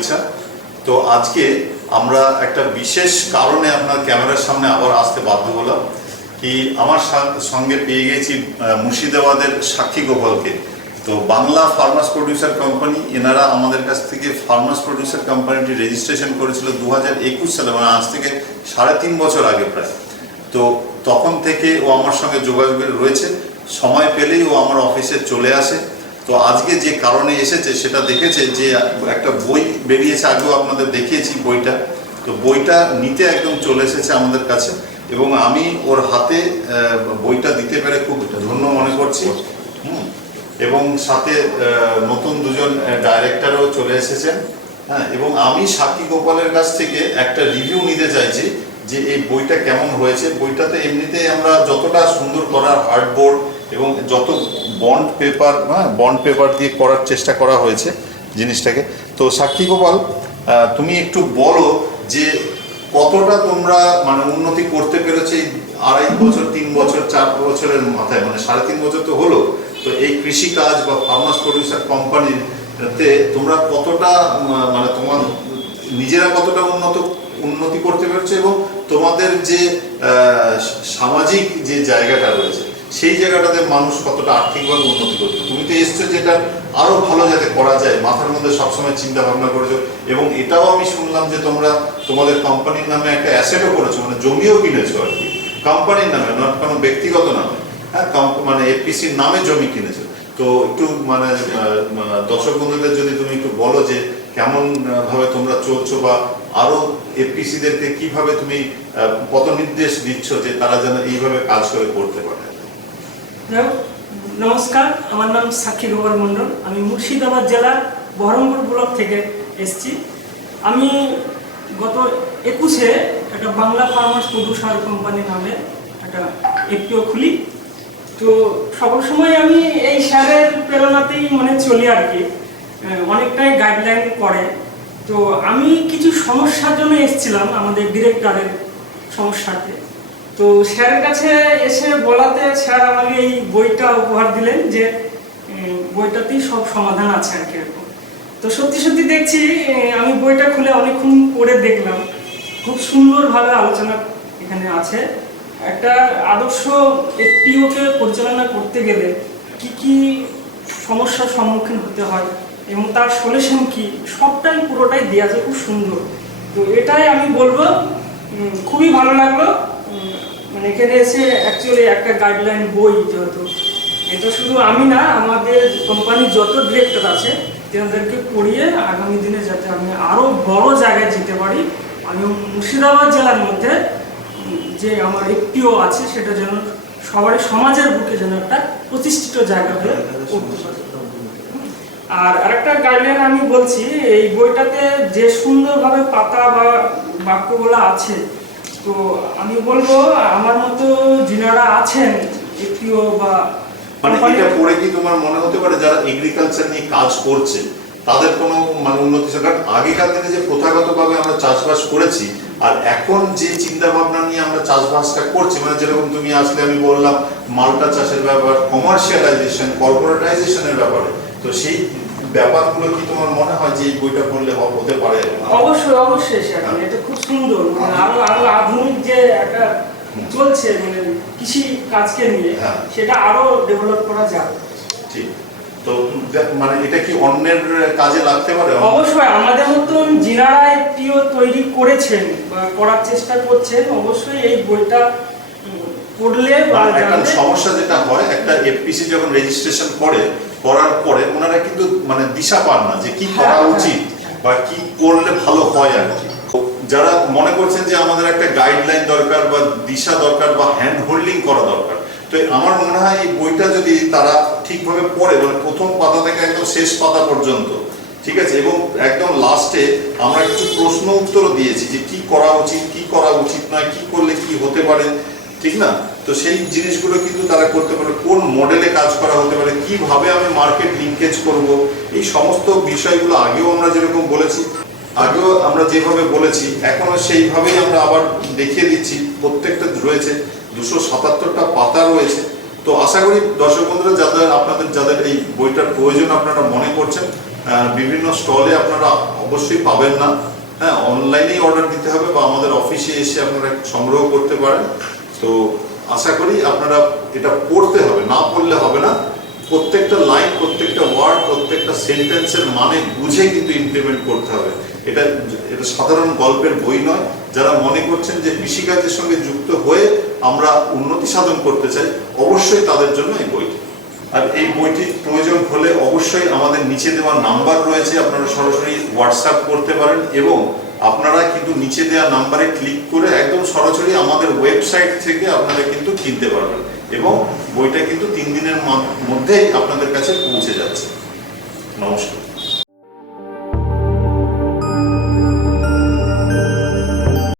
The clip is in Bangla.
শুভেচ্ছা। তো আজকে আমরা একটা বিশেষ কারণে আপনার ক্যামেরার সামনে আবার আসতে বাধ্য হলাম। কি আমার সঙ্গে পেয়ে গেছি মুর্শিদাবাদের সাক্ষী গোপালকে। তো বাংলা ফার্মার্স প্রডিউসার কোম্পানি, এনারা আমাদের কাছ থেকে ফার্মার্স প্রডিউসার কোম্পানিটি রেজিস্ট্রেশন করেছিল 2021 সালে, মানে আজ থেকে 3.5 বছর আগে প্রায়। তো তখন থেকে ও আমার সঙ্গে যোগাযোগে রয়েছে, সময় পেলেই ও আমার অফিসে চলে আসে। তো আজকে যে কারণে এসেছে সেটা দেখেছে যে একটা বই বেরিয়েছে, আগেও আপনাদের দেখিয়েছি বইটা। তো বইটা নিতে একদম চলে এসেছে আমাদের কাছে এবং আমি ওর হাতে বইটা দিতে পেরে খুব ধন্য মনে করছি। এবং সাথে নতুন দুজন ডাইরেক্টরও চলে এসেছেন। হ্যাঁ, এবং আমি সাক্ষী গোপালের কাছ থেকে একটা রিভিউ নিতে চাইছি যে এই বইটা কেমন হয়েছে। বইটাতে এমনিতেই আমরা যতটা সুন্দর করার হার্ডবোর্ড এবং যত বন্ড পেপার দিয়ে করার চেষ্টা করা হয়েছে জিনিসটাকে। তো সাক্ষী গোপাল, তুমি একটু বলো যে কতটা তোমরা মানে উন্নতি করতে পেরেছো এই 2.5 বছর, 3 বছর, 4 বছরের মাথায়, মানে 3.5 বছর তো হলো। তো এই কৃষিকাজ বা ফার্মার্স প্রডিউসার কোম্পানিতে তোমরা কতটা মানে তোমার নিজেরা কতটা উন্নতি করতে পেরেছো এবং তোমাদের যে সামাজিক যে জায়গাটা রয়েছে সেই জায়গাটাতে মানুষ কতটা আর্থিকভাবে উন্নতি করছে। তুমি তো এসছো যেটা আরো ভালো যাতে করা যায়, মাথার মধ্যে সবসময় চিন্তা ভাবনা করেছো। এবং এটাও আমি শুনলাম যে তোমরা তোমাদের কোম্পানির নামে একটা অ্যাসেটও করেছো, মানে জমিও কিনেছো আর কি, কোম্পানির নামে, নট কোনো ব্যক্তিগত নামে। হ্যাঁ, মানে এফপিসির নামে জমি কিনেছো। তো একটু মানে দর্শক বন্ধুদের যদি তুমি একটু বলো যে কেমন ভাবে তোমরা চলছো বা আরো এফপিসিদেরকে কিভাবে তুমি পথ নির্দেশ দিচ্ছ যে তারা যেন এইভাবে কাজ করে করতে পারে। নমস্কার, আমার নাম সাক্ষী গোপাল মণ্ডল। আমি মুর্শিদাবাদ জেলার বহরমপুর ব্লক থেকে এসেছি। আমি গত 21-এ একটা বাংলা ফার্মার্স প্রডিউসার কোম্পানি নামে একটা এফপিও খুলি। তো সকল সময় আমি এই স্যারের প্রেরণাতেই মানে চলি আর কি, অনেকটাই গাইডলাইন করে। তো আমি কিছু সমস্যার জন্য এসেছিলাম আমাদের ডিরেক্টরের সমস্যাতে। তো স্যারের কাছে এসে বলাতে স্যার আমাকে এই বইটা উপহার দিলেন যে বইটাতেই সব সমাধান আছে আর কি এরকম। তো সত্যি সত্যি দেখছি, আমি বইটা খুলে অনেকক্ষণ পড়ে দেখলাম, খুব সুন্দরভাবে আলোচনা এখানে আছে। একটা আদর্শ এফপিওকে পরিচালনা করতে গেলে কি কি সমস্যার সম্মুখীন হতে হয় এবং তার সলিউশন কি, সবটাই পুরোটাই দেওয়া আছে, খুব সুন্দর। তো এটাই আমি বলবো, খুবই ভালো লাগলো। মানে এখানে এসে অ্যাকচুয়ালি একটা গাইডলাইন বই, যেহেতু এটা শুধু আমি না, আমাদের কোম্পানির যত ডিরেক্টর আছে তাদেরকে পড়িয়ে আগামী দিনে যাতে আমি আরও বড় জায়গায় যেতে পারি। আমি মুর্শিদাবাদ জেলার মধ্যে যে আমার এফপিও আছে সেটা যেন সবারই সমাজের বুকে যেন একটা প্রতিষ্ঠিত জায়গা হয়ে উঠতে পারে। আর আরেকটা গাইডলাইন আমি বলছি, এই বইটাতে যে সুন্দরভাবে পাতা বা বাক্যগুলো আছে, তো আমি বলবো আমার মতো যিনারা আছেন এফপিও বা মানে এটা পড়ে কি তোমার মনে হতে পারে যারা এগ্রিকালচার নিয়ে কাজ করছে তাদের কোনো মানে উন্নতি? কারণ আগেকার দিনে যে প্রথাগতভাবে আমরা চাষবাস করেছি আর এখন যে চিন্তা ভাবনা নিয়ে আমরা চাষবাসটা করছি, মানে যেরকম তুমি আসলে আমি বললাম মাল্টা চাষের ব্যাপার, কমার্শিয়ালাইজেশন, কর্পোরেটাইজেশনের ব্যাপারে, তো সেই ব্যাপারগুলো কি তোমার মনে হয় যে এই বইটা পড়লে হতে পারে? অবশ্যই অবশ্যই স্যার, এটা খুব সুন্দর। মানে আরো আধুনিক যে একটা চলছে মানে কৃষি কাজকে নিয়ে, সেটা আরো ডেভেলপ করা যাবে। ঠিক। তো মানে এটা কি অন্যের কাজে লাগতে পারে? অবশ্যই আমাদের মতন যিনারা এফপিও তৈরি করেছেন বা করার চেষ্টা করছেন, অবশ্যই এই বইটা পড়লে একটা সমস্যা যেটা হয়, একটা এফপিসি যখন রেজিস্ট্রেশন করার পরে ওনারা কিন্তু মানে দিশা পান না যে কি করা উচিত বা কি করলে ভালো হয় আর কি। যারা মনে করছেন যে আমাদের একটা গাইডলাইন দরকার বা দিশা দরকার বা হ্যান্ড হোল্ডিং করা দরকার, তো আমার মনে হয় এই বইটা যদি তারা ঠিকভাবে পড়ে, মানে প্রথম পাতা থেকে একদম শেষ পাতা পর্যন্ত, ঠিক আছে, এবং একদম লাস্টে আমরা কিছু প্রশ্ন উত্তরও দিয়েছি যে কি করা উচিত, কি করা উচিত নয়, কি করলে কি হতে পারে, ঠিক না? তো সেই জিনিসগুলো কিন্তু তারা করতে পারে, কোন মডেলে কাজ করা হতে পারে, কিভাবে আমি মার্কেট লিঙ্কেজ করব, এই সমস্ত বিষয়গুলো আগেও আমরা যেরকম বলেছি, আগেও আমরা যেভাবে বলেছি এখনো সেইভাবেই আমরা আবার দেখিয়ে দিচ্ছি। প্রত্যেকটা রয়েছে 277টা পাতা রয়েছে। তো আশা করি দর্শক বন্ধুরা আপনাদের যাদের এই বইটার প্রয়োজন আপনারা মনে করছেন, বিভিন্ন স্টলে আপনারা অবশ্যই পাবেন না। হ্যাঁ, অনলাইনেই অর্ডার দিতে হবে বা আমাদের অফিসে এসে আপনারা সংগ্রহ করতে পারেন। তো আশা করি আপনারা এটা পড়তে হবে, না পড়লে হবে না। প্রত্যেকটা লাইন, প্রত্যেকটা ওয়ার্ড, প্রত্যেকটা সেন্টেন্সের মানে বুঝে কিন্তু ইমপ্লিমেন্ট করতে হবে। এটা এটা সাধারণ গল্পের বই নয়। যারা মনে করছেন যে কৃষিকাজের সঙ্গে যুক্ত হয়ে আমরা উন্নতি সাধন করতে চাই, অবশ্যই তাদের জন্য এই বইটি। আর এই বইটি প্রয়োজন হলে অবশ্যই আমাদের নিচে দেওয়া নাম্বার রয়েছে, আপনারা সরাসরি হোয়াটসঅ্যাপ করতে পারেন এবং আপনারা কিন্তু নিচে দেওয়া নাম্বারে ক্লিক করে একদম সরাসরি আমাদের ওয়েবসাইট থেকে আপনারা কিন্তু কিনতে পারবেন এবং বইটা কিন্তু 3 দিনের মধ্যেই আপনাদের কাছে পৌঁছে যাচ্ছে। নমস্কার।